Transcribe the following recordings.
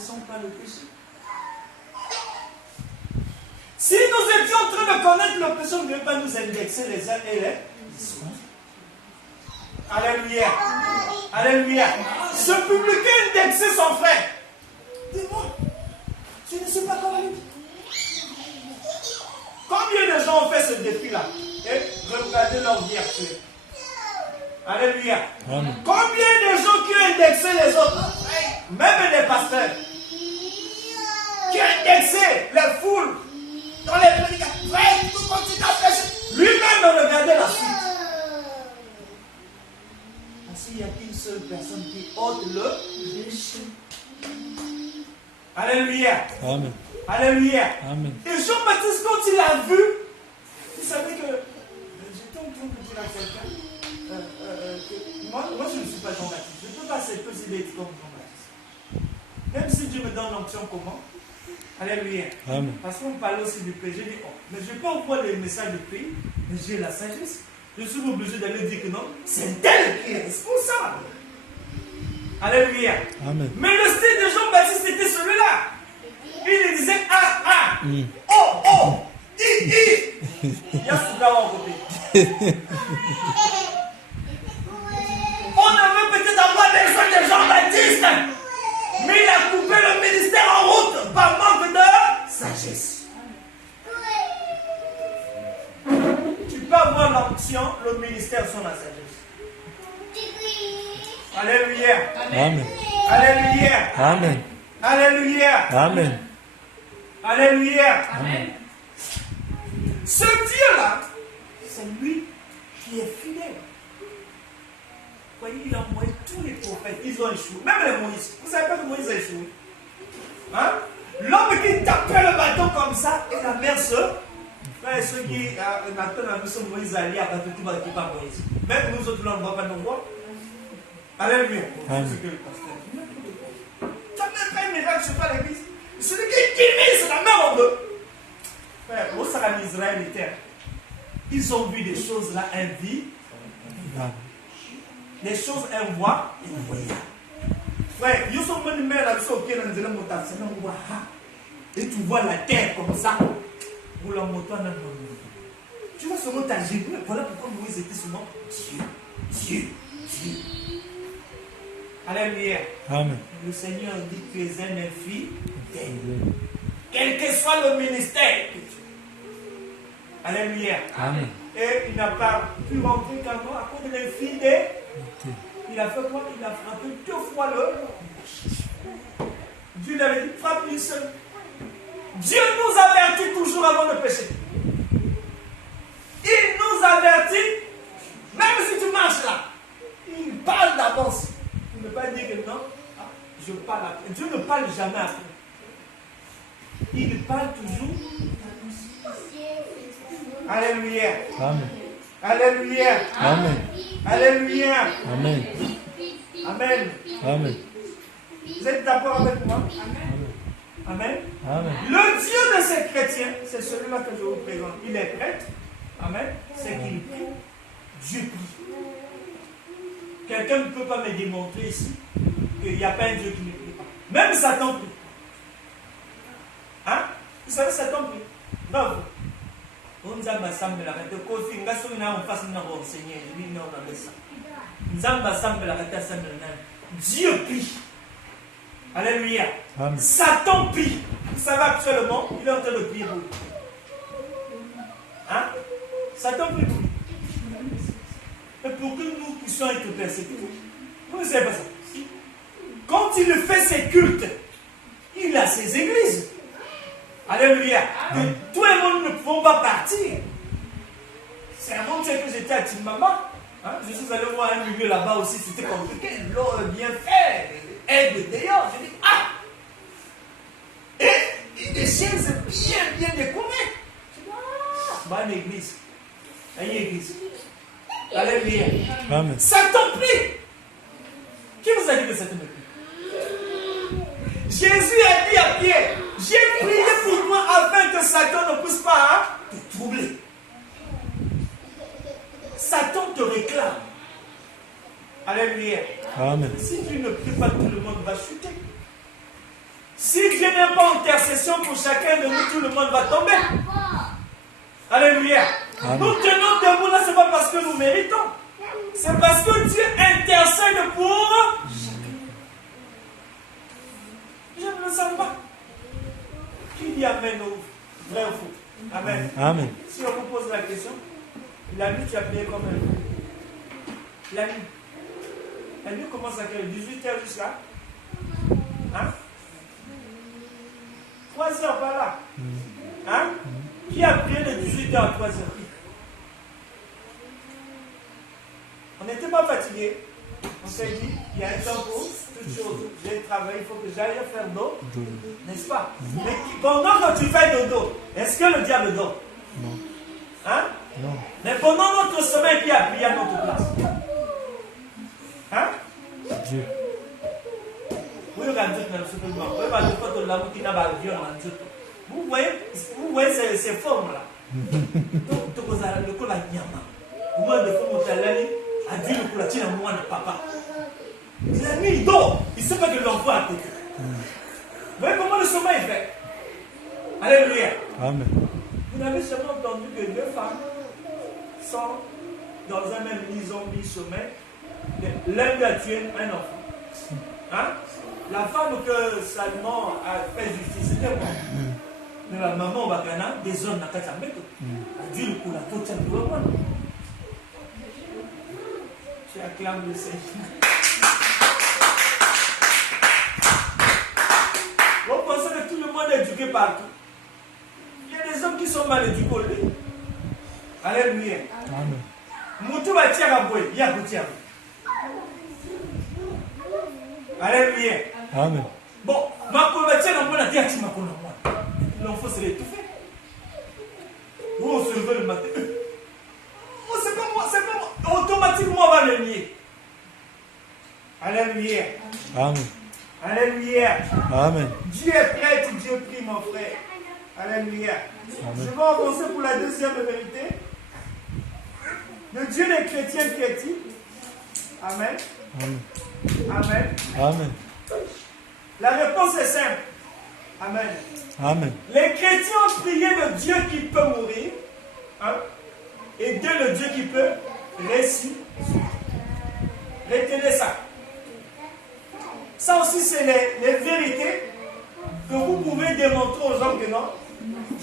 connaissons pas le péché. Si nous étions en train de connaître le péché, on ne devait pas nous indexer les uns et les autres. Alléluia. Alléluia. Ce publicain indexait son frère. Dis-moi, je ne sais pas comment lui. Combien de gens ont fait ce défi-là? Et regardez leur vie actuelle. Alléluia. Amen. Combien de gens qui ont indexé les autres? Même les pasteurs. Qui ont indexé les foules. Dans les prédications. Frère, tout continue à pécher. Lui-même regardait la suite. Il n'y a qu'une seule personne qui ôte le péché. Alléluia. Amen. Alléluia. Amen. Et Jean-Baptiste, quand il a vu, vous savez que j'étais en train de dire à quelqu'un, moi je ne suis pas Jean-Baptiste. Je ne peux pas accepter s'il est comme Jean-Baptiste. Même si Dieu me donne l'onction comment. Alléluia. Amen. Parce qu'on parlait aussi du péché. Je dis, oh, mais je peux envoyer les messages du pays, mais j'ai la sagesse. Je suis obligé d'aller dire que non, c'est elle qui est responsable. Alléluia. Amen. Mais le style de Jean-Baptiste était celui-là. Il disait oh, il y a ce gars à côté. On avait peut-être avoir besoin de Jean-Baptiste, mais il a coupé le ministère en route par manque de sagesse. Tu peux avoir l'onction, le ministère sans la sagesse. Alléluia. Amen. Alléluia. Amen. Alléluia. Amen. Alléluia. Amen. Ce Dieu-là, c'est lui qui est fidèle. Vous voyez, il a envoyé tous les prophètes, ils ont échoué. Même les Moïse. Vous savez pas que Moïse a échoué? Hein? L'homme qui tapait le bâton comme ça, et la mer se... Ceux qui attendent la mission de Moïse aller à battre tout le pas Moïse. Même nous autres, là, on ne va pas nous voir. Alléluia. C'est ce que le pasteur. Tu n'as même pas un miracle, je ne sais pas l'église. Celui qui vit, c'est la même en veut. Frère, au Sarah Israël était. Ils ont vu des choses là, invies. Des choses invoyables. Frère, ils sont venus mettre la mission au pied dans le montagne. Et tu vois la terre comme ça. Pour la moto, tu vois ce mot t'agir. Voilà pourquoi Moïse était souvent Dieu. Alléluia. Amen. Le Seigneur dit que tu es un infidèle. Quel que soit le ministère. Alléluia. Amen. Et il n'a pas pu rentrer qu'à moi à cause de l'infidélité. Il a fait quoi? Il a frappé 2 fois le. Dieu lui avait dit frappe une seule. Dieu nous avertit toujours avant de pécher. Il nous avertit, même si tu marches là, il parle d'avance. Il ne peut pas dire que non, je parle après. Dieu ne parle jamais après. Il parle toujours. Alléluia. Amen. Alléluia. Amen. Alléluia. Amen. Amen. Amen. Vous êtes d'accord avec moi? Amen. Amen. Amen. Le Dieu de ces chrétiens, c'est celui-là que je vous présente. Il est prêtre. Amen. C'est qu'il prie. Dieu prie. Quelqu'un ne peut pas me démontrer ici qu'il n'y a pas un Dieu qui ne prie pas. Même Satan prie. Hein? Vous savez, Satan prie. Non. On nous a ensemble la rete. Kofi, nga so na on fasse na bon Seigneur. Lui non dans ça. Nous avons ensemble la rete ensemble. Dieu prie. Alléluia. Amen. Satan prie. Vous savez actuellement, il est en train de prier pour lui. Hein? Satan prie pour lui. Et pour que nous puissions être persécutés. Vous ne savez pas ça. Quand il fait ses cultes, il a ses églises. Alléluia. Amen. Que tout le monde ne pouvons pas partir. C'est avant que j'étais à Timbamba. Hein? Je suis allé voir un milieu là-bas aussi. C'était compliqué. L'eau bien fait. Aide d'ailleurs, je dis, et des chaises bien décorées. Bonne église. Une église. Alléluia. Amen. Satan prie. Qui vous a dit que Satan ne prie? Jésus a dit à Pierre, j'ai prié pour toi afin que Satan ne puisse pas te troubler. Satan te réclame. Alléluia. Amen. Si tu ne pries pas, tout le monde va chuter. Si Dieu n'est pas intercession pour chacun de nous, tout le monde va tomber. Alléluia. Amen. Nous tenons debout là, ce n'est pas parce que nous méritons. C'est parce que Dieu intercède pour chacun. Je ne le sens pas. Qui dit Amen au vrai ou faux? Amen. Amen. Si on vous pose la question, la nuit tu as payé combien? La nuit. La nuit commence à quelle heure? 18h jusqu'à? Hein? 3 heures par là. Hein? Qui a pris de 18h à 3 heures? On n'était pas fatigué. On s'est dit, il y a un temps pour toutes choses. J'ai travaillé, il faut que j'aille faire dodo. N'est-ce pas? Mais pendant que tu fais dodo, est-ce que le diable dort? Non. Hein? Non. Mais pendant notre sommeil, qui a prié à notre place? Hein? Dieu. Vous voyez ces formes-là. La nuit, il dort. Il ne sait pas que l'enfant à côté. Vous voyez comment le sommeil fait? Alléluia. Amen. Vous n'avez jamais entendu que 2 femmes sont dans un même lit zombie sommeil. L'un lui a tué un enfant. Hein? La femme que Salomon a fait justice, c'était moi. Mais la maman au Bakana, des hommes n'a qu'à s'embêter. Dieu le coup, la toute ça ne doit pas. Tu acclames le Seigneur. Vous pensez que tout le monde est éduqué partout? Il y a des hommes qui sont mal éduqués au lit. Alléluia. Amen. Moutou va tirer à boire, il y a un tiers. Alléluia. Amen. Bon, ma combattienne en bonne terre, tu m'as connu moi. L'enfant s'est étouffé. Où on se levait le matin. Oh, c'est pas moi, c'est pas moi. Automatiquement, on va le nier. Alléluia. Amen. Alléluia. Amen. Dieu est prêt, Dieu prie, mon frère. Alléluia. Amen. Je vais avancer pour la deuxième vérité. Le Dieu des chrétiens chrétiens. Amen. Amen. Amen. Amen. La réponse est simple. Amen. Amen. Les chrétiens ont prié le Dieu qui peut mourir, hein, et de le Dieu qui peut ressusciter. Retenez ça. Ça aussi, c'est les vérités que vous pouvez démontrer aux gens que non,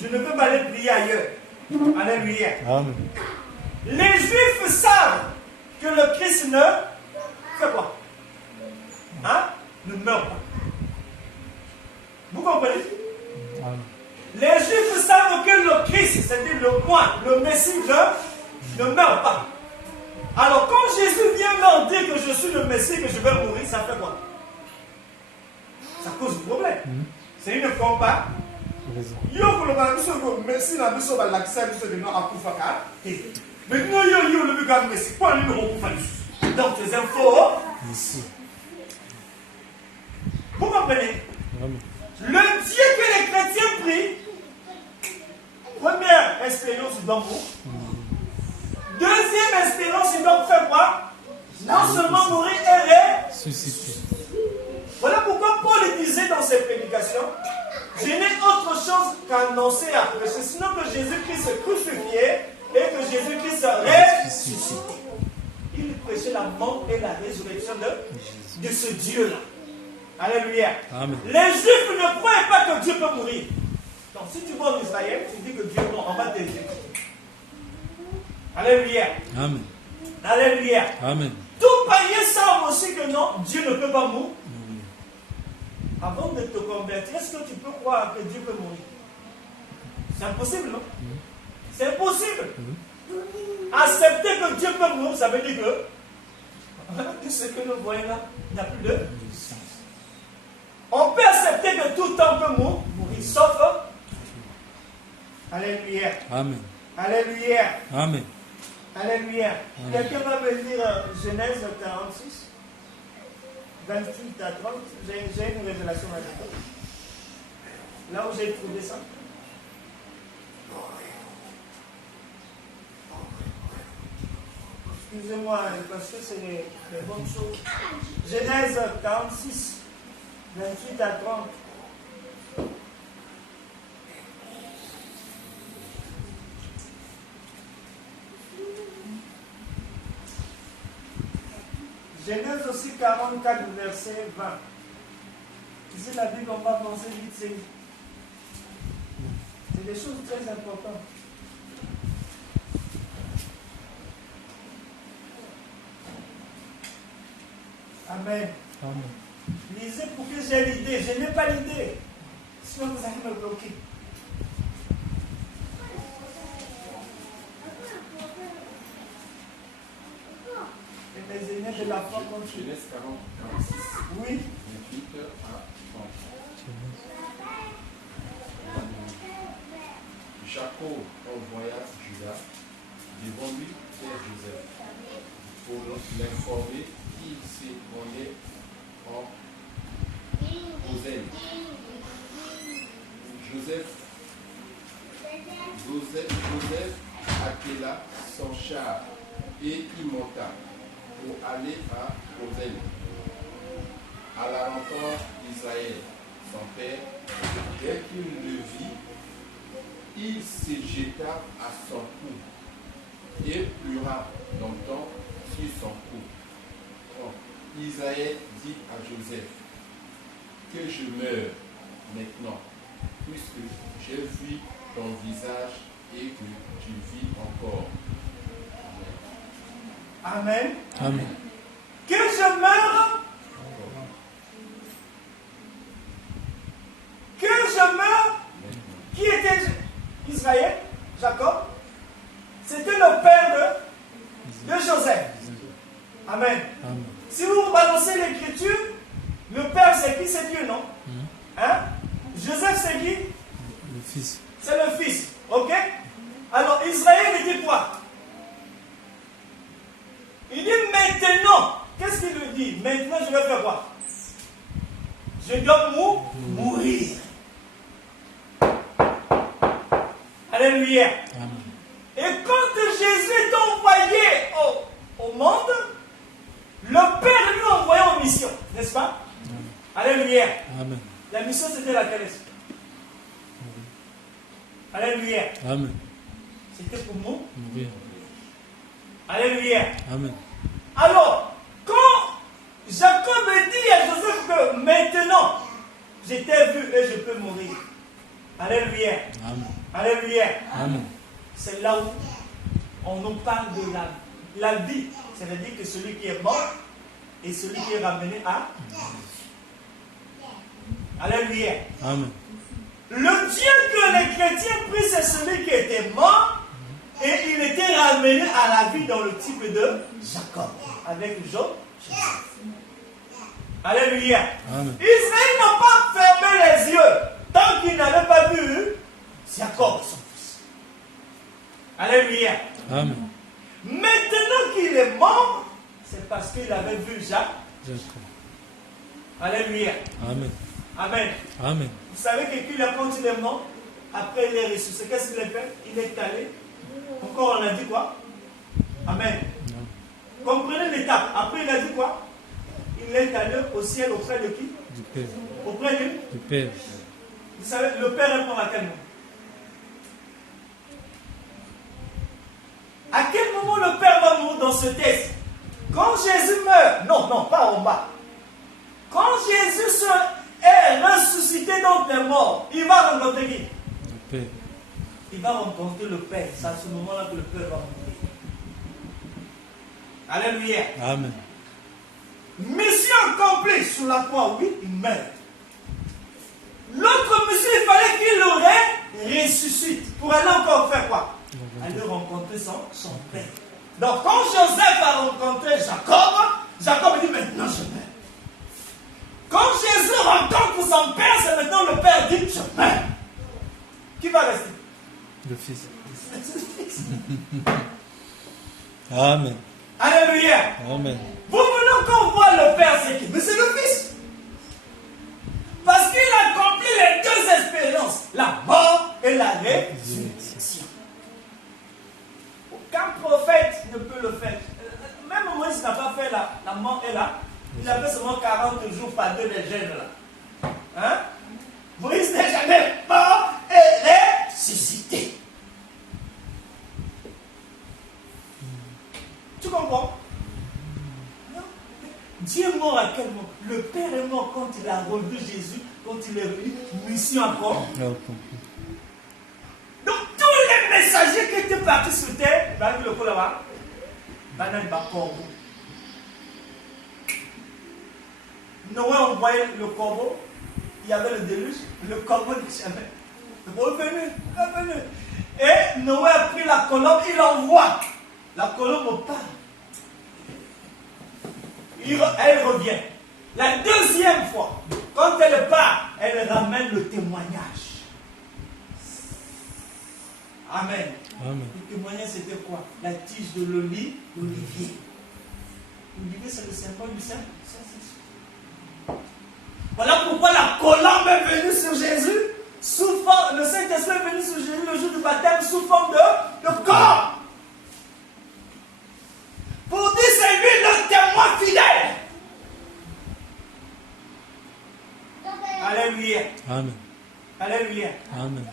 je ne peux pas aller prier ailleurs. Alléluia. Amen. Les Juifs savent que le Christ ne fait quoi? Hein? Ne meurt pas. Vous comprenez? Amen. Les Juifs savent que le Christ, c'est-à-dire le moi, le Messie, ne meurt pas. Alors quand Jésus vient leur dire que je suis le Messie, que je vais mourir, ça fait quoi? Ça cause du problème. C'est une comparaison. Donc les infos. Vous comprenez? Amen. Le Dieu que les chrétiens prient, première expérience, il doit mourir. Deuxième expérience, il doit faire quoi? Non seulement mourir et Suscité. Voilà pourquoi Paul disait dans ses prédications, je n'ai autre chose qu'annoncer à prêcher, sinon que Jésus-Christ se crucifié et que Jésus-Christ se ressuscité. Il prêchait la mort et la résurrection de ce Dieu-là. Alléluia. Amen. Les Juifs ne croyaient pas que Dieu peut mourir. Donc si tu vas en Israël, tu dis que Dieu non, on va t'exécuter. Alléluia. Amen. Alléluia. Amen. Tout païen savent aussi que non, Dieu ne peut pas mourir. Avant de te convertir, est-ce que tu peux croire que Dieu peut mourir? C'est impossible, non? C'est impossible. Accepter que Dieu peut mourir, ça veut dire que tout ce que nous voyons là, il n'y a plus de sens. On peut accepter que tout temps peut mourir, sauf. Alléluia. Amen. Alléluia. Amen. Alléluia. Amen. Quelqu'un va me dire Genèse 46, 28 à 30. J'ai une révélation là-dedans. Là où j'ai trouvé ça. Excusez-moi, parce que c'est les bonnes choses. Genèse 46, 28 à 30. Genèse aussi 44, verset 20. Ici, la Bible, on va penser vite, c'est des choses très importantes. Amen. Amen. Lisez pour que j'ai l'idée. Je n'ai pas l'idée. Sinon, vous allez me bloquer. Et les aînés de la foi continuent. Genèse 40, 46. Oui. 28 à 30. Jacob envoya Judas devant lui vers Joseph pour l'informer qu'il se rendait en Goshen. Joseph attela son char et y monta pour aller à Goshen, à la rencontre d'Israël, son père. Dès qu'il le vit, il se jeta à son cou et pleura longtemps sur son cou. Donc, Israël dit à Joseph: que je meure maintenant, puisque j'ai vu ton visage et que tu vis encore. Amen. Amen. Que je meure. Que je meure. Qui était Israël? Jacob. C'était le père de Joseph. Amen. Amen. Si vous balancez l'écriture, le père c'est qui? C'est Dieu, non? Hein? Joseph c'est qui? Le fils. C'est le fils. Ok? Alors Israël il dit quoi? Il dit maintenant. Qu'est-ce qu'il lui dit? Maintenant je vais faire quoi? Je dois mourir. Alléluia. Amen. Et quand Jésus est envoyé au monde, le Père lui a envoyé en mission, n'est-ce pas? Alléluia. Amen. La mission c'était laquelle? Alléluia. Amen. C'était pour nous. Mourir. Alléluia. Amen. Alors, quand Jacob dit à Joseph que maintenant, je t'ai vu et je peux mourir. Alléluia. Amen. Alléluia. Amen. C'est là où on nous parle de la vie. C'est-à-dire que celui qui est mort et celui qui est ramené à. Alléluia. Amen. Le Dieu que les chrétiens prient, c'est celui qui était mort et il était ramené à la vie dans le type de Jacob avec Joseph. Alléluia. Amen. Israël n'a pas fermé les yeux tant qu'il n'avait pas vu Jacob, son fils. Alléluia. Amen. Maintenant qu'il est mort, c'est parce qu'il avait vu Jacques. Jacob. Alléluia. Amen. Amen. Amen. Vous savez que quand il est mort, après il est ressuscité, qu'est-ce qu'il a fait? Il est allé. Encore on a dit quoi? Amen. Comprenez l'étape. Après il a dit quoi? Il est allé au ciel auprès de qui? Du Père. Auprès de lui. Du Père. Vous savez, le Père répond à quel moment? À quel moment le Père va mourir dans ce texte? Quand Jésus meurt, non, pas en bas. Quand Jésus est ressuscité dans les morts, il va rencontrer qui? Du Père. Il va rencontrer le Père. C'est à ce moment-là que le Père va mourir. Alléluia. Amen. Mission accomplie sur la croix, oui, il meurt. L'autre mission, il fallait qu'il aurait ressuscite. Pour aller encore faire quoi? Aller rencontrer son père. Donc quand Joseph a rencontré Jacob dit maintenant je meurs. Quand Jésus rencontre son père, c'est maintenant le père dit je meurs. Qui va rester? Le fils. C'est le fils. Amen. Alléluia. Amen. Vous venez qu'on voit le père, c'est qui? Mais c'est le fils. Parce qu'il a accompli les deux expériences, la mort et la résurrection. Aucun prophète ne peut le faire. Même Moïse n'a pas fait la mort et là. Il a fait seulement 40 jours par deux les gènes là. Hein? Moïse n'est jamais mort et ressuscité. Tu comprends? Non. Dieu est mort à quel moment? Le Père est mort quand il a revu Jésus, quand il est venu, mission encore. Donc tous les messagers qui étaient partis sur terre, il va le coup là-bas, il va corbeau. Noé envoyait le corbeau, il y avait le déluge, le corbeau n'est jamais revenu. Et Noé a pris la colombe, il envoie. La colombe part. Elle revient. La deuxième fois, quand elle part, elle ramène le témoignage. Amen. Le témoignage, c'était quoi? La tige de l'olivier. L'olivier, c'est le symbole du Saint-Esprit. Voilà pourquoi la colombe est venue sur Jésus. Le Saint-Esprit est venu sur Jésus le jour du baptême sous forme de colombe. Pour dire c'est lui le témoin fidèle. Alléluia. Amen. Alléluia. Amen.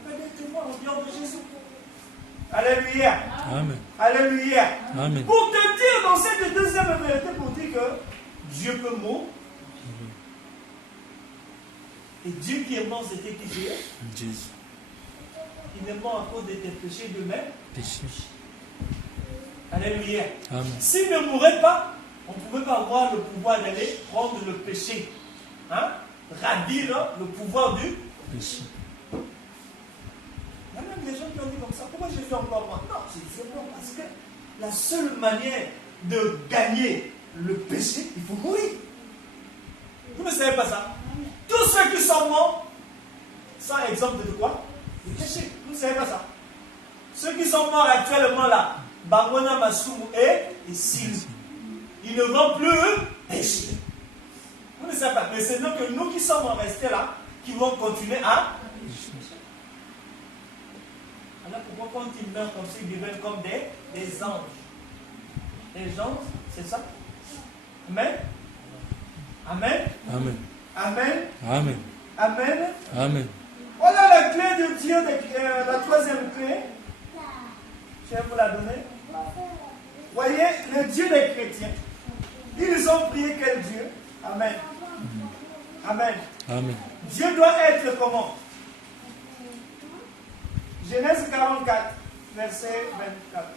Alléluia. Amen. Alléluia. Amen. Pour te dire dans cette deuxième vérité, pour dire que Dieu peut mourir. Et Dieu qui est mort, c'était qui Jésus. Il est mort à cause de tes péchés de même. Alléluia. Amen. S'il ne mourait pas, on ne pouvait pas avoir le pouvoir d'aller prendre le péché. Ravir le pouvoir du péché. Il y a même des gens qui ont dit comme ça. Pourquoi Jésus est encore mort? Non, Jésus est mort parce que la seule manière de gagner le péché, il faut mourir. Vous ne savez pas ça? Tous ceux qui sont morts, sont exemple de quoi? Du péché. Vous ne savez pas ça? Ceux qui sont morts actuellement là, Bangona, Masumu et Silu, ils ne vont plus pécher. Vous ne savez pas, mais c'est donc que nous qui sommes restés là, qui vont continuer à pécher. Alors pourquoi quand ils meurent comme ça, ils deviennent comme des anges? Les anges, c'est ça? Amen? Amen? Amen. Amen. Amen. Amen. Amen. Voilà la clé de Dieu, la troisième clé. Je vais vous la donner. Voyez, le Dieu des chrétiens. Ils ont prié quel Dieu? Amen. Amen. Amen. Dieu doit être comment? Genèse 44, verset 24.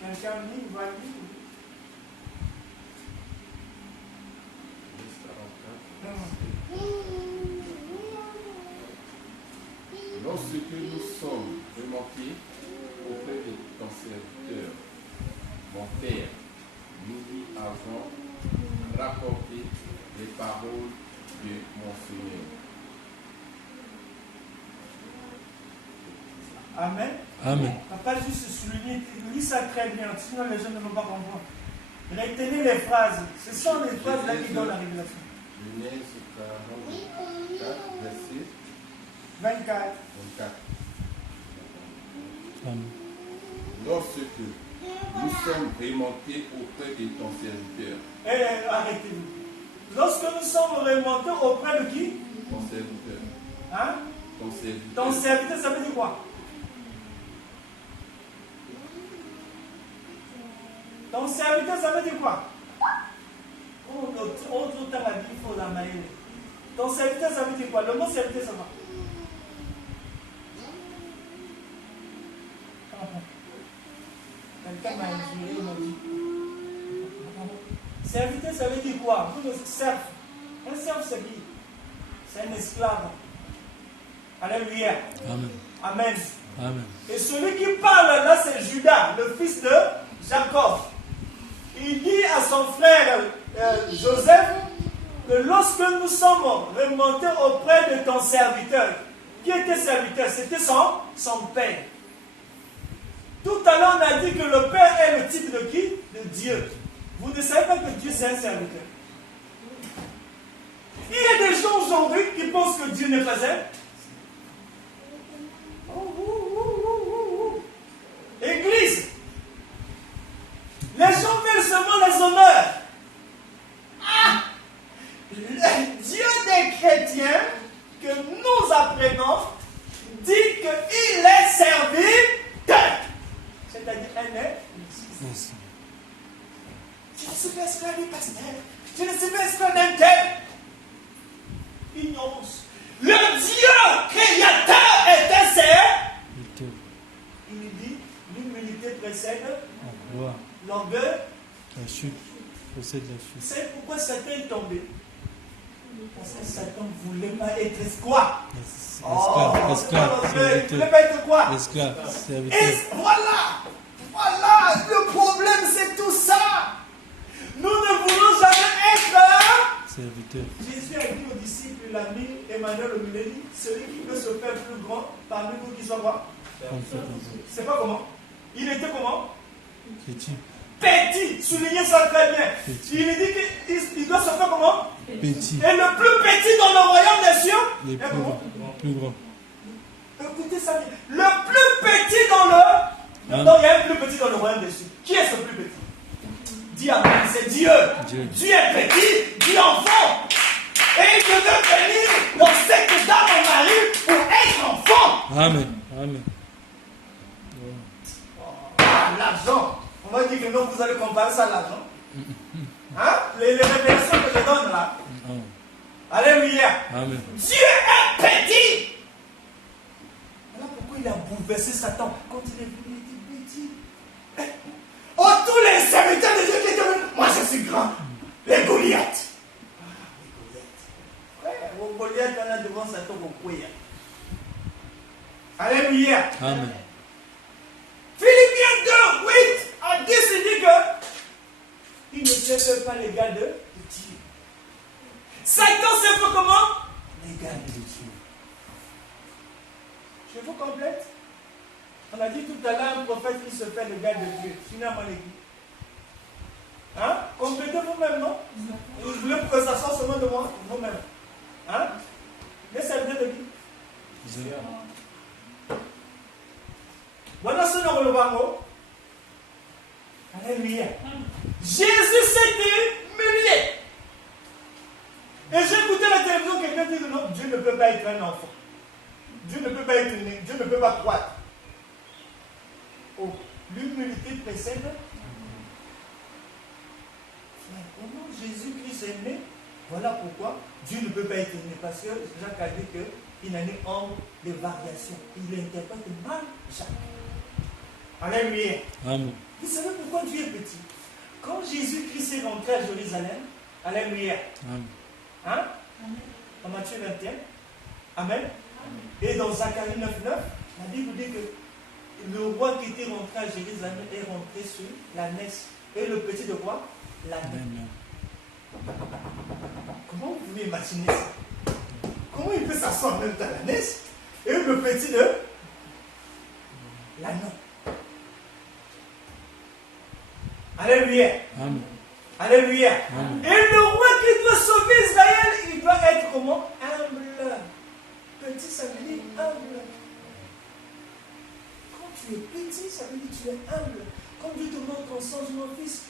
Quelqu'un lit, va lire. Lorsque nous sommes remontés auprès de ton serviteur, mon Père, nous lui avons rapporté les paroles de mon Seigneur. Amen. Amen. Papa, juste souligner, lis ça très bien, sinon les gens ne vont pas comprendre. Retenez les phrases. Ce sont les phrases là qui donnent la révélation. Genèse 44, verset 24. Amen. Lorsque nous sommes remontés auprès de ton serviteur. Arrêtez-vous. Lorsque nous sommes remontés auprès de qui? Ton serviteur. Hein? Ton serviteur. Ton serviteur, ça veut dire quoi? Ton serviteur, ça veut dire quoi? Autre temps, la vie, il faut la mailler. Ton serviteur, ça veut dire quoi? Le mot serviteur, ça va. Quelqu'un m'a injurié, il m'a dit. Serviteur, ça veut dire quoi? Vous le serf. Un serf, c'est qui? C'est un esclave. Alléluia. Amen. Amen. Amen. Et celui qui parle là, c'est Judas, le fils de Jacob. Il dit à son frère Joseph que lorsque nous sommes remontés auprès de ton serviteur, qui était serviteur? C'était son père. Tout à l'heure, on a dit que le père est le type de qui? De Dieu. Vous ne savez pas que Dieu, c'est un serviteur. Il y a des gens aujourd'hui qui pensent que Dieu n'est pas un. Église, les gens veulent seulement les honneurs. Le Dieu des chrétiens que nous apprenons dit qu'il est serviteur. Je ne suis pas esclave du pasteur. Je ne suis pas esclave d'un tel. Ignorance. Le Dieu créateur est un Seigneur. Il nous dit, l'humilité précède l'orgueil. La chute précède la chute. Vous savez pourquoi Satan est tombé? Parce que Satan ne voulait pas être quoi? Esclave, il ne voulait pas être quoi? Esclave, serviteur. Et voilà, le problème c'est tout ça. Nous ne voulons jamais être serviteur. Jésus a dit aux disciples, l'ami Emmanuel Omileli, celui qui peut se faire plus grand parmi vous qui soit quoi? C'est pas comment? Il était comment? Petit, soulignez ça très bien. Petit. Il dit qu'il doit se faire comment? Petit. Et le plus petit dans le royaume des cieux est plus grand. Écoutez ça bien. Le plus petit dans le... Non, il y a un plus petit dans le royaume des cieux. Qui est ce plus petit? Dis Amen, c'est Dieu. Dieu est petit, Dieu enfant. Et je veux venir dans cette dame en Marie pour être enfant. Amen. Amen. L'argent. On va dire que non, vous allez comparer ça à l'argent. Hein? Les révélations que je donne là. Alléluia. Amen. Dieu est petit. Voilà pourquoi il a bouleversé Satan. Quand il est venu, il était petit. Oh, tous les serviteurs de Dieu qui étaient venus. Moi, je suis grand. Les Goliaths. Les Goliaths, on a devant Satan au couille. Alléluia. Amen. Philippiens 2, 8 à 10, il dit que il ne se fait pas les gars de Dieu. Satan se fait comment? Les gars de Dieu. Je vous complète. On a dit tout à l'heure un prophète qui se fait le gars de Dieu. Finalement, l'église. Hein? Complétez vous-même, non? Vous voulez que ça soit seulement de moi? Vous-même. Hein? Les serviteurs de qui? Voilà ce nom le bango. Alléluia. Jésus s'était humilié. Et j'ai écouté la télévision, quelqu'un dit que non, Dieu ne peut pas être un enfant. Dieu ne peut pas être né, Dieu ne peut pas croître. Oh, l'humilité précède. Comment Jésus-Christ est né? Voilà pourquoi Dieu ne peut pas être né. Parce que Jacques a dit qu'il a né en des variations. Il interprète mal Jacques. Alléluia. Amen. Vous savez pourquoi Dieu est petit? Quand Jésus-Christ est rentré à Jérusalem, alléluia. Amen. Hein? En Matthieu 21. Amen. Et dans Zacharie 9.9, la Bible dit que le roi qui était rentré à Jérusalem est rentré sur l'ânesse. Et le petit de quoi? L'âne. Comment vous pouvez imaginer ça? Comment il peut s'asseoir en même temps l'ânesse et le petit de l'âne? Alléluia. Amen. Alléluia. Amen. Et le roi qui doit sauver Israël, il doit être comment? Humble. Petit, ça veut dire humble. Quand tu es petit, ça veut dire que tu es humble. Quand Dieu te montre ton sens, mon fils,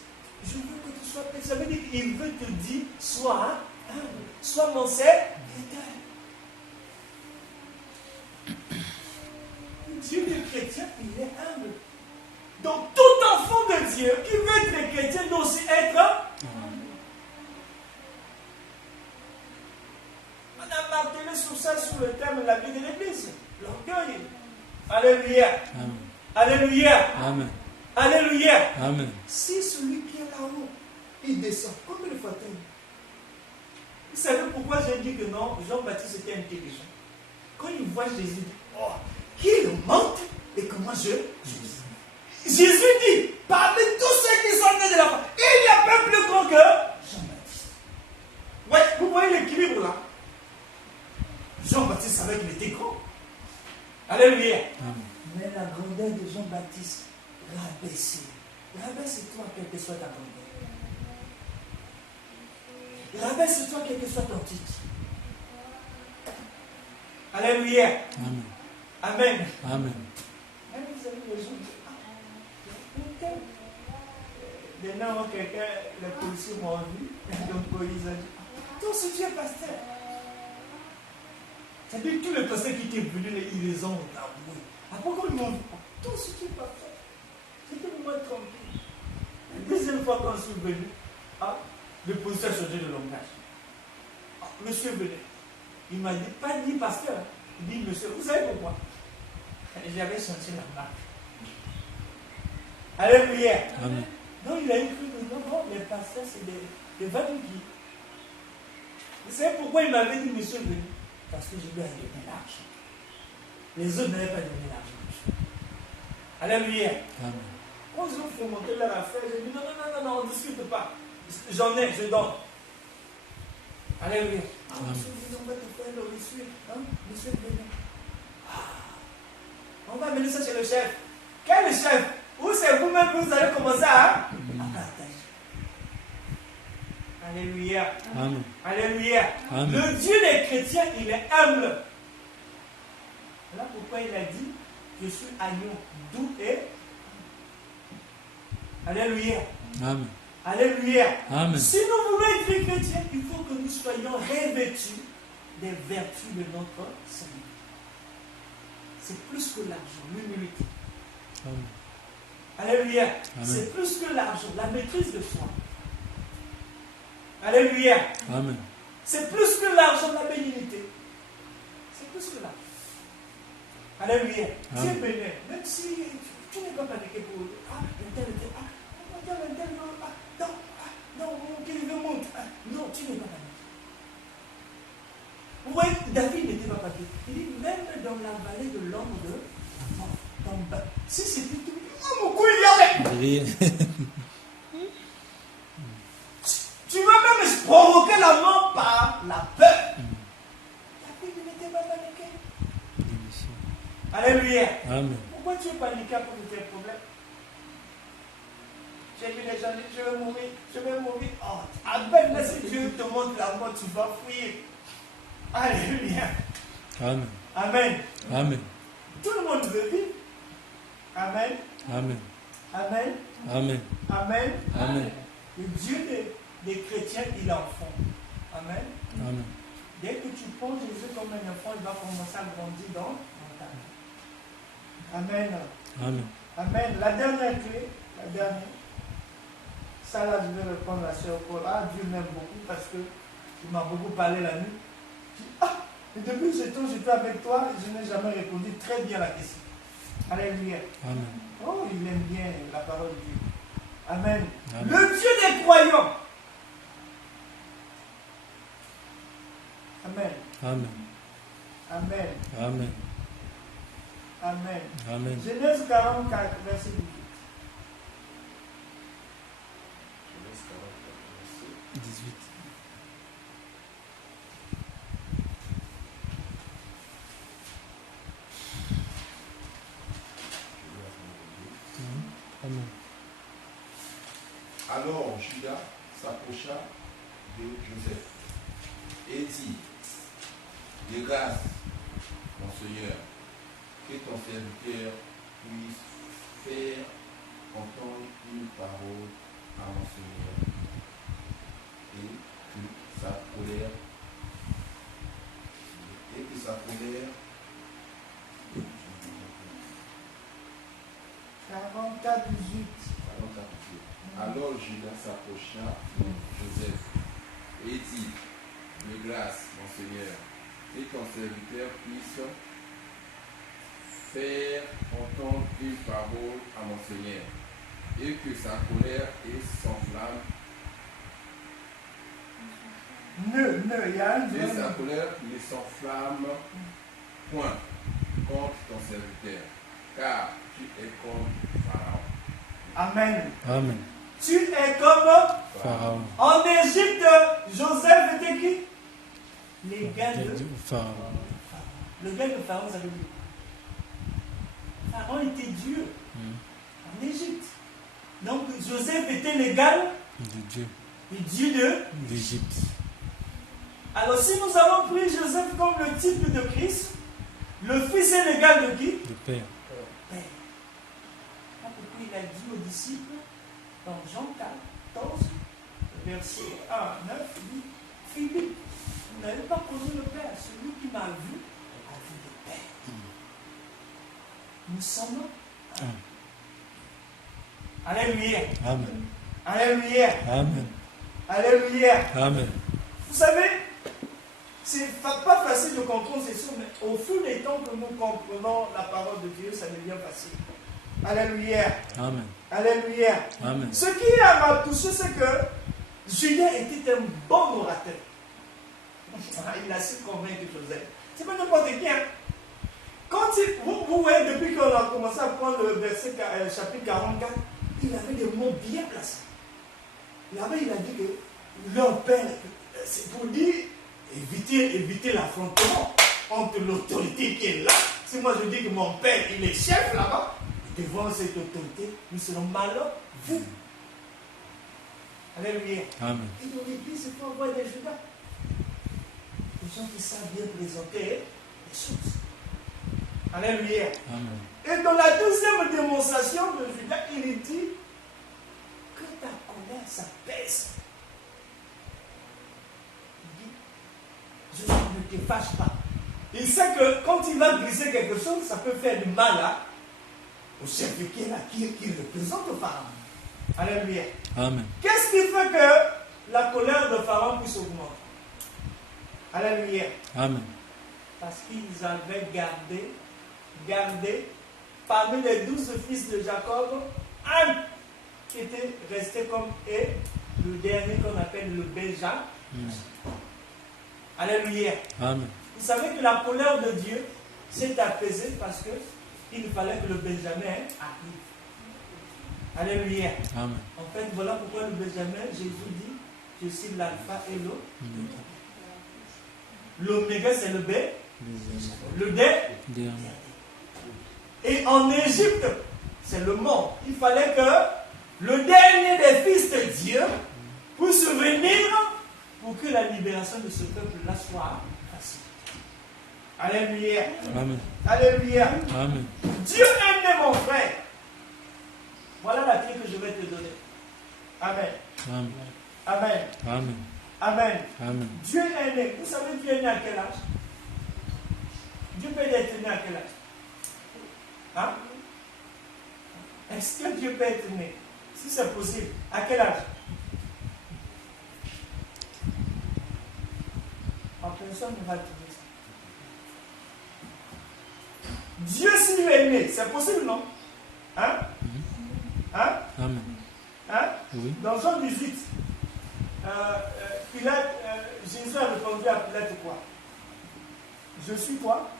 je veux que tu sois petit. Ça veut dire qu'il veut te dire, sois humble. Sois mon serviteur. Dieu est chrétien, il est humble. Donc tout enfant de Dieu qui veut être chrétien doit aussi être humble. On a martelé sur ça, sur le terme de la vie de l'Église. L'orgueil. Alléluia. Amen. Alléluia. Amen. Alléluia. Amen. Si celui qui est là-haut, il descend, combien de fois t'aimes? Vous savez pourquoi j'ai dit que non, Jean-Baptiste était intelligent. Quand il voit Jésus, il dit, oh, qu'il monte et que moi je Jésus dit, parmi tous ceux qui sont nés de la femme, il n'y a pas plus grand que Jean-Baptiste. Ouais, vous voyez l'équilibre là? Jean-Baptiste savait qu'il était grand. Alléluia. Amen. Mais la grandeur de Jean-Baptiste rabaissée. Rabaisse-toi quelle que soit ta grandeur. Rabaisse-toi quel que soit ton titre. Alléluia. Amen. Amen. Amen. Même vous avez les gens. Maintenant, quelqu'un, les policiers m'ont vu, donc ils ont dit, toi aussi tu es pasteur. C'est-à-dire que tous les pasteurs qui étaient venus, ils les ont avoués. Après, quand ils m'ont dit, toi aussi tu es pasteur, c'était pour moi tranquille. deuxième fois quand je suis venu, le professeur a changé de langage. Monsieur venait. Il m'a dit, pas dit pasteur. Il dit, monsieur, vous savez pourquoi? Et j'avais senti la marque. Alléluia. Amen. Donc il a écrit, non, les pasteurs, c'est des vanouilles. Vous savez pourquoi il m'avait dit, monsieur venu? Parce que je lui ai donné l'argent. Les autres n'avaient pas donné l'argent. Alléluia. Amen. Quand ils ont fomenté leur affaire, j'ai dit, non, on ne discute pas. J'en ai, je donne. Alléluia. Monsieur, on va te faire le reçu. Monsieur, venez. On va amener ça chez le chef. Quel est le chef? Ou c'est vous-même que vous allez commencer à partager. Alléluia. Amen. Alléluia. Amen. Le Dieu des chrétiens, il est humble. Voilà pourquoi il a dit, je suis agneau, doux et... Alléluia. Amen. Alléluia. Amen. Si nous voulons être chrétiens, il faut que nous soyons revêtus des vertus de notre Seigneur. C'est plus que l'argent, l'humilité. Amen. Alléluia. Amen. C'est plus que l'argent, la maîtrise de soi. Alléluia. Amen. C'est plus que l'argent, la bénignité. C'est plus que l'argent. Alléluia. Dieu est béni. Même si tu n'es pas paniqué pour non, tu n'es pas paniqué. Vous voyez, David n'était pas paniqué. Il dit, même dans la vallée de l'ombre de la mort, si c'était tout, mon cou il y avait. Rien. Tu vas même provoquer la mort par la peur. David n'était pas paniqué. Alléluia. Amen. Pourquoi tu es paniqué à cause de tes problèmes? J'ai vu les gens dire, je vais mourir, je vais mourir. Oh, à peine là, si Dieu te montre la mort, tu vas fuir. Alléluia. Amen. Amen. Amen. Tout le monde veut vivre. Amen. Amen. Amen. Amen. Amen. Amen. Le Dieu des chrétiens, il est enfant. Amen. Amen. Dès que tu prends Jésus comme un enfant, il va commencer à grandir dans ta vie. Amen. Amen. Amen. La dernière clé, la dernière. Ça là, je vais répondre à la sœur Paul. Dieu m'aime beaucoup parce qu'il m'a beaucoup parlé la nuit. Et depuis ce temps, j'étais avec toi et je n'ai jamais répondu très bien à la question. Alléluia. Amen. Oh, il aime bien la parole de Dieu. Amen. Amen. Le Dieu des croyants. Amen. Amen. Amen. Amen. Amen. Amen. Genèse 44, verset 18. 18. Amen. Alors Judas s'approcha de Joseph et dit, de grâce, mon Seigneur, que ton serviteur puisse faire entendre une parole à mon Seigneur et que sa colère 44, 18. Alors Judas s'approcha de Joseph et dit, de grâce, mon Seigneur, que ton serviteur puisse faire entendre une parole à mon Seigneur, et que sa colère s'enflamme. Il y a un Et sa colère ne s'enflamme point contre ton serviteur, car tu es comme Pharaon. Amen. Amen. Tu es comme Pharaon. En Égypte, Joseph était qui? L'égal de Pharaon. Le gars de Pharaon, ça veut dire. Pharaon était Dieu en Égypte. Donc Joseph était l'égal De Dieu. du Dieu de. D'Égypte. Alors si nous avons pris Joseph comme le type de Christ, le fils est l'égal de qui? De Père. Père. Pourquoi il a dit aux disciples dans Jean 14, verset 1, 9, il dit, Philippe, vous n'avez pas connu le Père, celui qui m'a vu a vu le Père. Nous sommes un. Alléluia. Amen. Alléluia. Amen. Alléluia. Amen. Vous savez, c'est pas facile de comprendre ces choses, mais au fil des temps que nous comprenons la parole de Dieu, ça devient facile. Alléluia. Amen. Alléluia. Amen. Ce qui m'a touché, c'est que Judas était un bon orateur. Il a su convaincre Joseph. C'est pas n'importe qui. Hein? Quand vous voyez, depuis qu'on a commencé à prendre le verset chapitre 44, il avait des mots bien placés. Là-bas, il a dit que leur père, c'est pour dire éviter l'affrontement entre l'autorité qui est là. Si moi je dis que mon père, il est chef là-bas, devant cette autorité, nous serons malheureux, vous. Alléluia. Amen. Et dans l'église, il faut avoir des Judas. Des gens qui savent bien présenter les choses. Alléluia. Amen. Et dans la deuxième démonstration de Judas, il dit que ta colère, ça pèse. Il dit, je ne te fâche pas. Il sait que quand il va briser quelque chose, ça peut faire du mal au chef qui est là, qui représente le Pharaon. Alléluia. Amen. Qu'est-ce qui fait que la colère de Pharaon puisse augmenter? Alléluia. Amen. Parce qu'ils avaient gardé parmi les 12 fils de Jacob, un qui était resté comme et le dernier qu'on appelle le Benjamin. Alléluia. Amen. Vous savez que la colère de Dieu s'est apaisée parce qu'il fallait que le Benjamin arrive. Alléluia. Amen. En fait, voilà pourquoi le Benjamin, Jésus dit, je suis l'alpha et l'oméga. L'oméga, c'est le B, le D. Et en Égypte, c'est le monde. Il fallait que le dernier des fils de Dieu puisse venir pour que la libération de ce peuple-là soit facile. Alléluia. Amen. Alléluia. Amen. Dieu aime mon frère. Voilà la clé que je vais te donner. Amen. Amen. Amen. Amen. Amen. Amen. Dieu est né. Vous savez, Dieu est né à quel âge? Dieu peut être né à quel âge? Hein? Est-ce que Dieu peut être né? Si c'est possible, à quel âge? Personne ne va trouver ça. Dieu, s'il est né, c'est possible, non? Hein? Hein? Amen. Hein? Oui. Dans Jean 18, Jésus a répondu à Pilate quoi? Je suis quoi?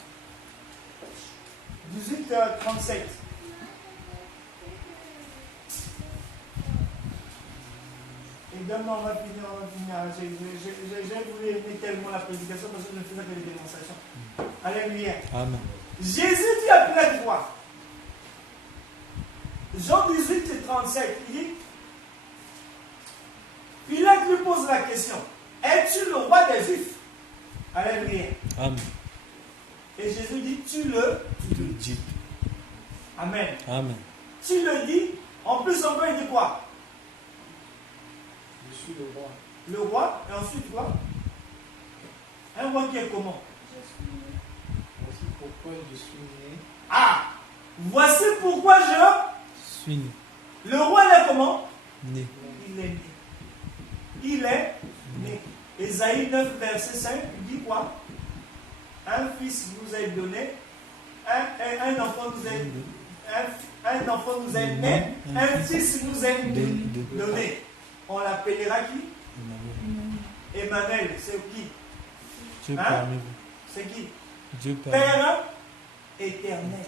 18, 37. Et demain, on va finir. J'ai voulu aimer tellement la prédication parce que je ne faisais que des démonstrations. Alléluia. Amen. Jésus dit à Pilate quoi? Jean 18, 37, il dit, Pilate lui pose la question, es-tu le roi des Juifs? Alléluia. Amen. Et Jésus dit, tu le dis. Amen. Amen. Tu le dis, en plus on peut dire quoi? Je suis le roi. Le roi, et ensuite quoi? Un roi qui est comment? Voici pourquoi je suis né. Ah! Voici pourquoi Suis né. Le roi est comment? Né. Il est né. Il est né. Ésaïe 9, verset 5, il dit quoi? Un fils vous est donné, un enfant nous est un enfant nous est né, un fils nous est donné. On l'appellera qui? Emmanuel. C'est qui? Dieu Hein? parmi vous. C'est qui? Dieu parmi vous. Père éternel.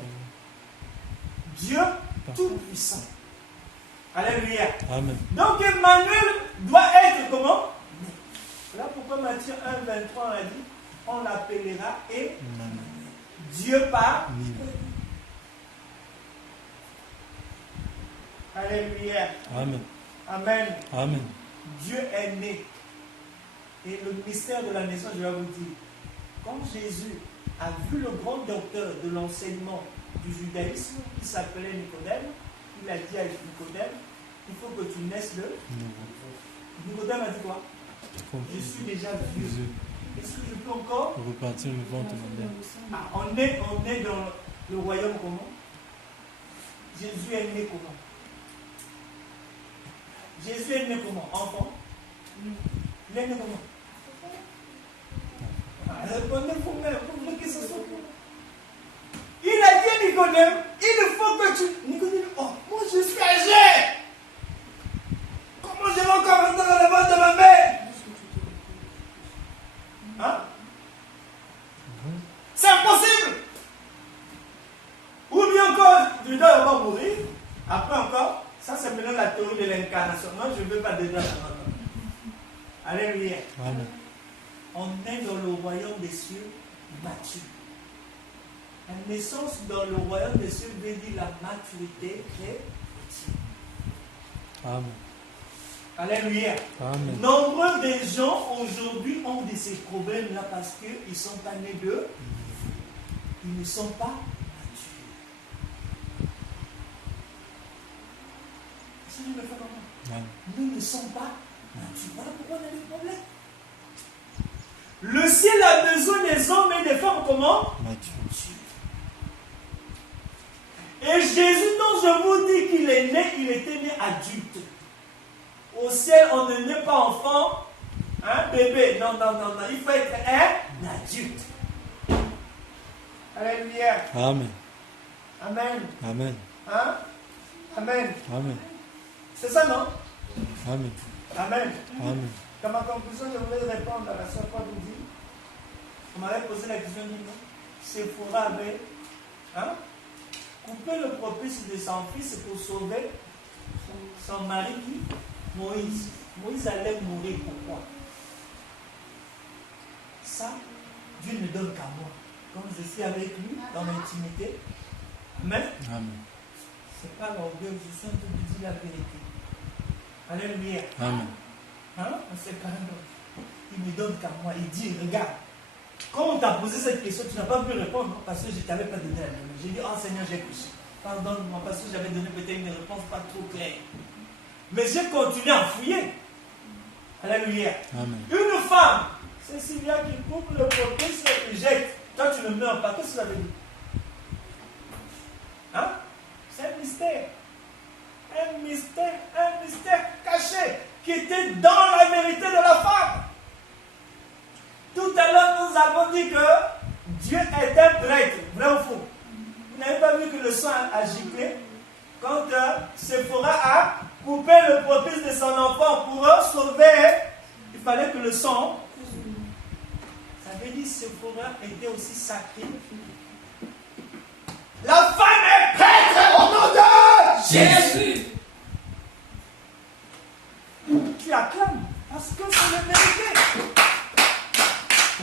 Dieu tout-puissant. Alléluia. Amen. Donc Emmanuel doit être comment? Voilà pourquoi Matthieu 1, 23 a dit, on l'appellera et Dieu par. Alléluia. Amen. Amen. Amen. Dieu est né. Et le mystère de la naissance, je vais vous dire, quand Jésus a vu le grand docteur de l'enseignement du judaïsme, qui s'appelait Nicodème, il a dit à Nicodème, il faut que tu naisses de. Nicodème a dit quoi? Je suis déjà vieux. Est-ce que je peux encore Repartir le ventre de ma mère. Ah, on est dans le royaume comment? Jésus est né comment? Jésus est né comment? Enfant? Il est né comment? Répondez vous-même, vous voulez que ce soit pour. Il a dit à Nicodème, il faut que tu. Nicodème, oh, moi je suis âgé. Comment je vais encore rentrer dans le ventre de ma mère? Hein? C'est impossible. Ou bien encore, tu dois d'abord mourir. Après encore, ça c'est maintenant la théorie de l'incarnation. Moi je ne veux pas dedans. Alléluia. Amen. On est dans le royaume des cieux mature. La naissance dans le royaume des cieux veut dire la maturité chrétienne. Amen. Alléluia. Amen. Nombreux des gens aujourd'hui ont de ces problèmes-là parce qu'ils ne sont pas nés d'eux. Ils ne sont pas matures. Ça ne me fait comment? Nous ne sommes pas matures. Voilà pourquoi on a des problèmes. Le ciel a besoin des hommes et des femmes comment? Mature. Et Jésus, dont je vous dis qu'il est né, il était né adulte. Au ciel, on ne naît pas enfant, un bébé. Non, non, non, non. Il faut être un adulte. Alléluia. Amen. Amen. Amen. Hein? Amen. Amen. C'est ça, non? Amen. Amen. Amen. Dans ma conclusion, je voulais répondre à la soeur Paul vous dit. On m'avait posé la question, dit non. Séphora avait coupé le propice de son fils pour sauver son mari qui? Moïse. Moïse allait mourir. Pourquoi? Ça, Dieu ne donne qu'à moi. Comme je suis avec lui dans l'intimité. Amen. Amen. C'est pas l'orgueil, je suis en train de dire la vérité. Alléluia. Amen. Hein? C'est quand même. Il me donne qu'à moi. Il dit, regarde. Quand on t'a posé cette question, tu n'as pas pu répondre, non? Parce que je ne t'avais pas donné la même. J'ai dit, oh Seigneur, j'ai péché. Pardonne-moi, parce que j'avais donné peut-être une réponse pas trop claire. Mais j'ai continué à fouiller. Alléluia. Amen. Une femme, c'est Sylvia qui coupe le propice et jette. Toi, tu ne meurs pas. Qu'est-ce que ça veut dire? Hein? C'est un mystère. Un mystère caché qui était dans la vérité de la femme. Tout à l'heure, nous avons dit que Dieu est un prêtre, vrai ou faux? Vous n'avez pas vu que le sang a giclé quand Séphora a coupé le propice de son enfant pour sauver? Il fallait que le sang. Ça veut dire que Séphora était aussi sacrée. La femme est prêtre au nom de Jésus. Tu acclames parce que c'est la vérité.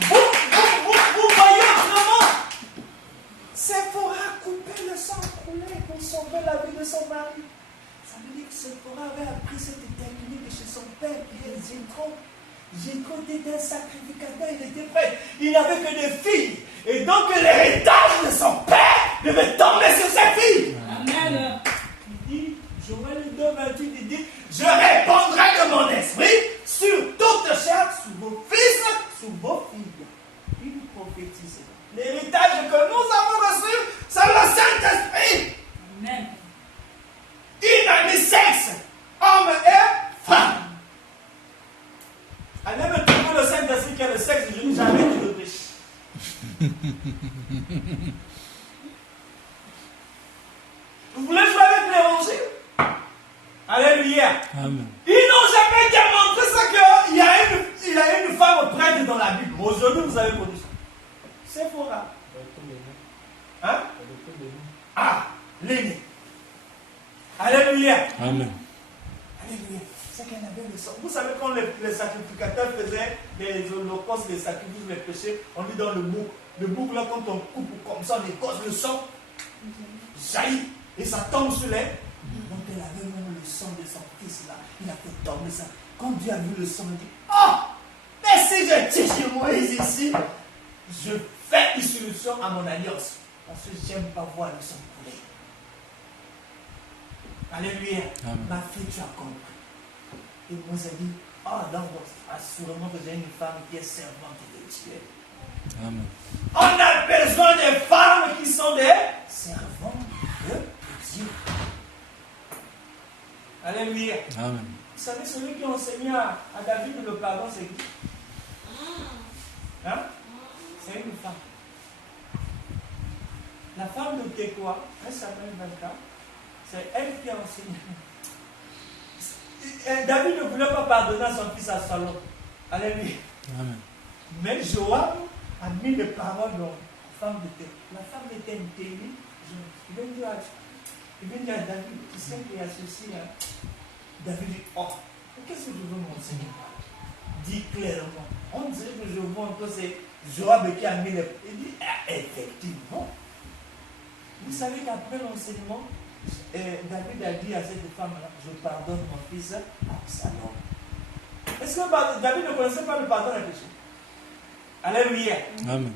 Vous voyez autrement. Séphora a coupé le sang coulé pour sauver la vie de son mari. Ça veut dire que Séphora avait appris cette technique chez son père qui est Jétro. Jétro était un sacrificateur, il était prêtre. Il n'avait que des filles. Et donc l'héritage de son père devait tomber sur ses filles. Amen. Il dit, Joël 2:28, il dit, je répandrai de mon esprit sur toute chair, sur vos fils, sur vos filles. Il prophétise. L'héritage que nous avons reçu, c'est le Saint-Esprit. Amen. Il a mis sexe, homme et femme. Allez me trouver le Saint-Esprit qui est le sexe, je n'ai jamais dit le péché. Vous voulez jouer avec l'évangile? Alléluia. Amen. Ils n'ont jamais démontré ça qu'il y a une femme prêtre dans la Bible. Aujourd'hui, vous avez connu ça. Séphora. Hein? Ah, l'aîné. Alléluia. Amen. Alléluia. C'est qu'elle avait le sang. Vous savez, quand les sacrificateurs faisaient les holocaustes, les sacrifices, les péchés, on dit dans le bouc. Le bouc, là, quand on coupe comme ça, on écorce le sang, jaillit et ça tombe sur les. Donc elle avait même le sang de son fils là. Il a fait tomber ça. Quand Dieu a vu le sang, il dit, oh, mais si je tue chez Moïse ici, je fais une solution à mon alliance. Parce que j'aime pas voir le sang couler. Alléluia. Amen. Ma fille, tu as compris. Et Moïse a dit, ah, donc, assurément que j'ai une femme qui est servante de Dieu. Amen. On a besoin de femmes qui sont des servantes de Dieu. Alléluia. Amen. Vous savez, celui qui a enseigné à David le pardon, c'est qui? Hein? C'est une femme. La femme de Tekoa, 1 Samuel 24, c'est elle qui a enseigné. David ne voulait pas pardonner à son fils Absalom. Alléluia. Amen. Mais Joab a mis les paroles dans la femme de Tekoa. La femme était intelligente. Il vient dire à David, tu sais qu'il y a ceci. Hein? David dit, oh, qu'est-ce que je veux m'enseigner? Dis clairement. On dirait que je vois encore c'est Joab qui a mis les... Il dit, ah, effectivement. Vous savez qu'après l'enseignement, David a dit à cette femme-là, je pardonne mon fils Absalom. Est-ce que David ne connaissait pas le pardon à péché? Alléluia. Amen.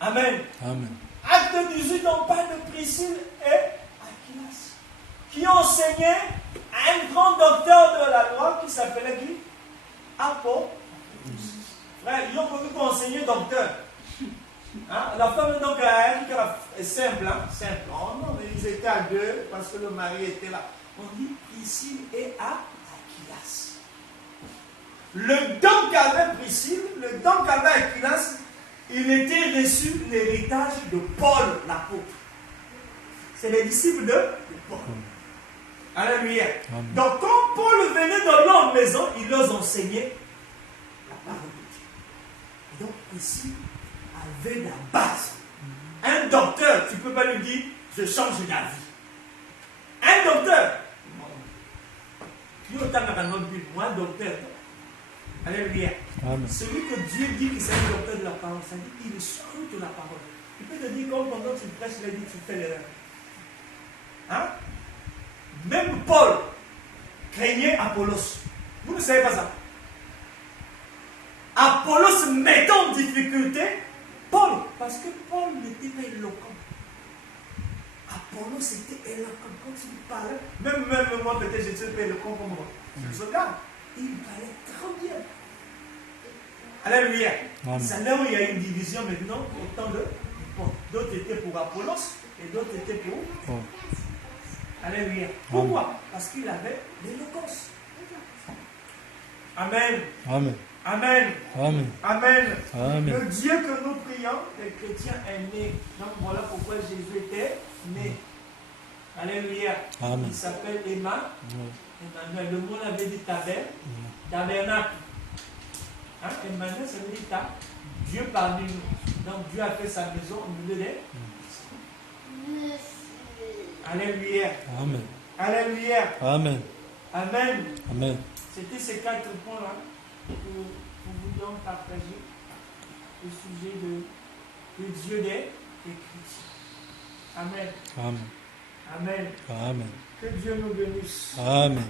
Amen. Amen. Acte 18, on parle de Priscille et Aquilas, qui ont enseigné à un grand docteur de la loi qui s'appelait qui? Apollos. Frère, ils ont voulu enseigner docteur. Hein? La femme donc est simple, hein? Simple. Oh non, mais ils étaient à deux parce que le mari était là. On dit Priscille et Aquilas. Le don qu'avait Priscille, le don qu'avait Aquilas, il était reçu l'héritage de Paul l'apôtre. C'est les disciples de Paul. Alléluia. Donc quand Paul venait dans leur maison, il leur enseignait la parole de Dieu. Et donc ici, avait la base. Un docteur, tu ne peux pas lui dire, je change d'avis. Un docteur. Moi, un docteur. Alléluia. Celui que Dieu dit que c'est un docteur de la parole, ça dit qu'il scrute la parole. Il peut te dire, comme pendant que tu prêches, il a dit, tu fais l'erreur. Hein? Même Paul craignait Apollos. Vous ne savez pas ça. Apollos mettait en difficulté Paul, parce que Paul n'était pas éloquent. Apollos était éloquent. Quand il parlait, même moi, peut-être, je suis pas éloquent comme moi. Je regarde, il parlait trop bien. Alléluia. C'est là où il y a une division maintenant, autant de Paul. D'autres étaient pour Apollos et d'autres étaient pour Paul. Alléluia. Pourquoi? Parce qu'il avait l'éloquence. Amen. Amen. Amen. Amen. Amen. Amen. Le Dieu que nous prions, les chrétiens, est né. Donc voilà pourquoi Jésus était né. Alléluia. Amen. Il s'appelle Emmanuel. Le mot avait dit tabernacle. Hein? Emmanuel, ça veut dire Dieu parmi nous. Donc Dieu a fait sa maison au milieu des. Alléluia. Amen. Alléluia. Amen. Amen. Amen. C'était ces 4 points-là que vous donc partager le sujet de Dieu des chrétiens. Amen. Amen. Amen. Amen. Que Dieu nous bénisse. Amen.